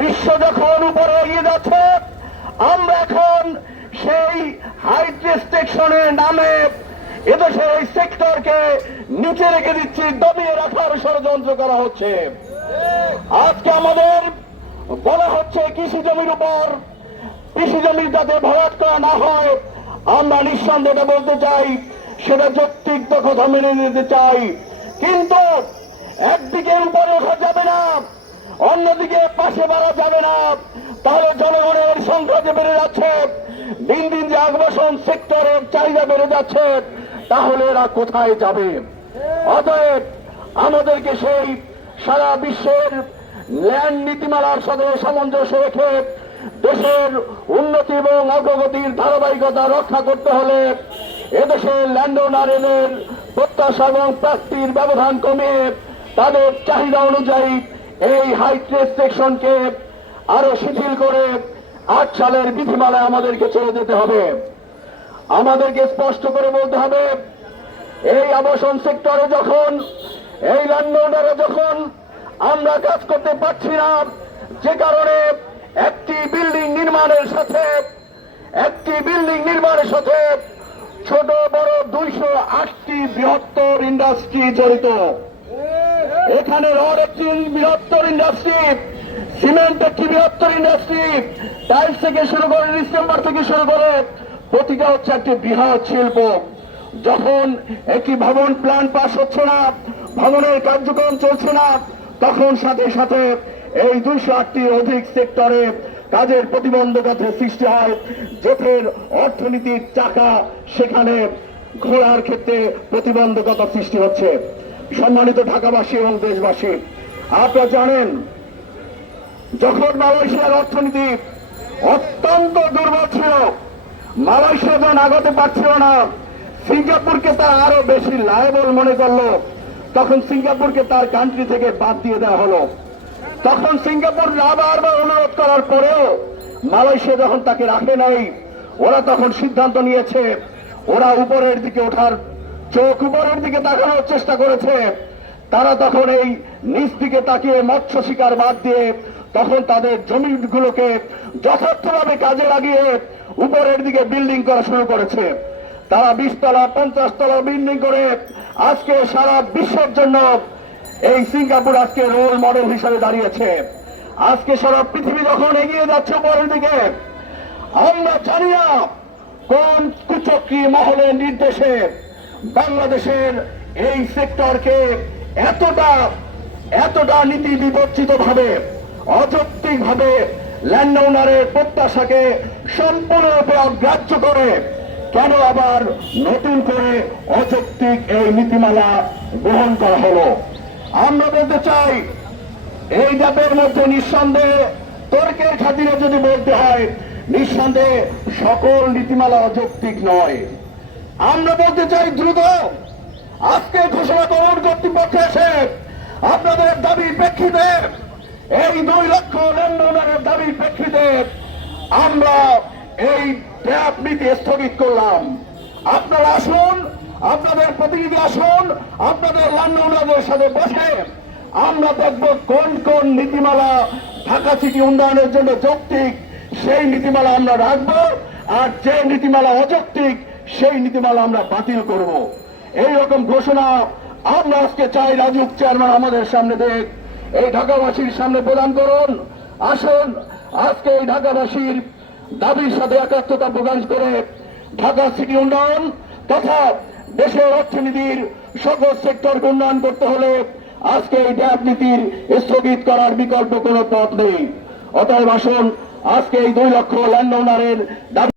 বিশ্ব যখন উপরে এগিয়ে যাচ্ছে, আমরা এখন সেই রেস্ট্রিকশনের নামে এদেশে ওই সেক্টরকে নিচে রেখে দিচ্ছি, দমিয়ে রাখার ষড়যন্ত্র করা হচ্ছে। আজকে আমাদের বলা হচ্ছে কৃষি জমির উপর, কৃষি জমি যাতে ভরাট করা না হয়, আমরা নিঃসন্দেহে বলতে চাই, সেটা যৌক্তিক কথা মেনে নিতে চাই। কিন্তু একদিকে উপরে ওঠা যাবে না অন্যদিকে পাশে বাড়া যাবে না। তাহলে জনগণের সংখ্যা বেড়ে যাচ্ছে। দিন দিন যে আগ্রাসন সেক্টরের চাহিদা বেড়ে যাচ্ছে, তাহলে এরা কোথায় যাবে? অতএব আমাদেরকে সেই সারা বিশ্বের ল্যান্ড নীতিমালার সাথে সামঞ্জস্য রেখে দেশের উন্নতি এবং অগ্রগতির ধারাবাহিকতা রক্ষা করতে হলে এদেশের ল্যান্ড ওনারের প্রত্যাশা এবং প্রাপ্তির ব্যবধান কমিয়ে তাদের চাহিদা অনুযায়ী এই হাইট সেকশনকে আরও শিথিল করে আট সালের বিধিমালায় আমাদেরকে চলে যেতে হবে। আমাদেরকে স্পষ্ট করে বলতে হবে, এই আবাসন সেক্টরে যখন, এই ল্যান্ডওনারে যখন আমরা কাজ করতে পারছি না, যে কারণে একটি বিল্ডিং নির্মাণের সাথে, একটি বিল্ডিং নির্মাণের সাথে ছোট বড় দুইশো আটটি বৃহত্তর ইন্ডাস্ট্রি জড়িত। এখানে রড একটি বৃহত্তর ইন্ডাস্ট্রি সিমেন্ট একটি বৃহত্তর ইন্ডাস্ট্রি টাইলস থেকে শুরু করে ডিসেম্বর থেকে শুরু করে প্রতিটা হচ্ছে একটি বৃহৎ শিল্প। যখন একটি ভবন প্ল্যান পাস হচ্ছে না, ভবনের কার্যক্রম চলছে না, তখন সাথে সাথে এই দুইশো আটটি অধিক সেক্টরে কাজের প্রতিবন্ধকতা সৃষ্টি হয়। জোটের অর্থনীতির চাকা সেখানে ঘোরার ক্ষেত্রে প্রতিবন্ধকতা সৃষ্টি হচ্ছে। সম্মানিত ঢাকাবাসী এবং দেশবাসী, আপনারা জানেন, যখন মালয়েশিয়ার অর্থনীতি অত্যন্ত দুর্বল ছিল, মালয়েশিয়া যখন আগাতে পারছিল না, সিঙ্গাপুরকে তা আরও বেশি লায়বল মনে করল। তখন সিঙ্গাপুরকে তার কান্ট্রি থেকে বাদ দিয়ে দেওয়া হলো। তখন সিঙ্গাপুর বারবার অনুরোধ করার পরেও মালয়েশিয়া যখন তাকে রাখে নাই, ওরা তখন সিদ্ধান্ত নিয়েছে, ওরা উপরের দিকে ওঠার চোখ উপরের দিকে তাকানোর চেষ্টা করেছে। তারা তখন এই নিচ দিকে তাকিয়ে মৎস্য শিকার বাদ দিয়ে তখন তাদের জমিগুলোকে যথার্থভাবে কাজে লাগিয়ে উপরের দিকে বিল্ডিং করা শুরু করেছে। তারা বিশ তলা পঞ্চাশ তলা বিল্ডিং করে আজকে সারা বিশ্বের জন্য এই সিঙ্গাপুর আজকে রোল মডেল হিসেবে দাঁড়িয়েছে। আজকে সারা পৃথিবী যখন এগিয়ে যাচ্ছে উপরের দিকে, আমরা জানি না কোন কুচক্রী মহলের নির্দেশে বাংলাদেশের এই সেক্টরকে এতটা এতটা নীতি বিবর্জিত ভাবে অযৌক্তিক ভাবে ল্যান্ড ওনারের প্রত্যাশাকে সম্পূর্ণরূপে অগ্রাহ্য করে, কেন আবার নতুন করে অযৌক্তিক এই নীতিমালা গ্রহণ করা হলো? আমরা বলতে চাই, এই জাতের মধ্যে নিঃসন্দেহে তর্কের খাতিরে যদি বলতে হয়, নিঃসন্দেহে সকল নীতিমালা অযৌক্তিক নয়। আমরা বলতে চাই দ্রুত। আজকে ঘোষণা করুন কর্তৃপক্ষ এসে আপনাদের দাবির প্রেক্ষিতে, এই দুই লক্ষ লেনদেনের দাবির প্রেক্ষিতে আমরা এই ট্যাপ নীতি স্থগিত করলাম। আপনারা আসুন, আপনাদের প্রতিনিধি আসুন, আপনাদের ল্যান্ডওনারদের সাথে বসে আমরা দেখব কোন কোন নীতিমালা ঢাকা সিটি উন্নয়নের জন্য যৌক্তিক। সেই নীতিমালা আমরা রাখব, আর যে নীতিমালা অযৌক্তিক সেই নীতিমালা আমরা বাতিল করব। এই রকম ঘোষণা আমরা আজকে চাই, রাজুক চেয়ারম্যান আমাদের সামনে দেখ এই ঢাকাবাসীর সামনে প্রদান করুন। আসুন, আজকে এই ঢাকাবাসীর দাবির সাথে একাত্মতা প্রকাশ করে ঢাকা সিটি উন্নয়ন তথা দেশের অর্থনীতির সকল সেক্টরকে উন্নয়ন করতে হলে আজকে এই ড্যাব নীতির স্থগিত করার বিকল্প কোনো পথ নেই। অতএব আসুন, আজকে এই দুই লক্ষ ল্যান্ড ওনারের দাবি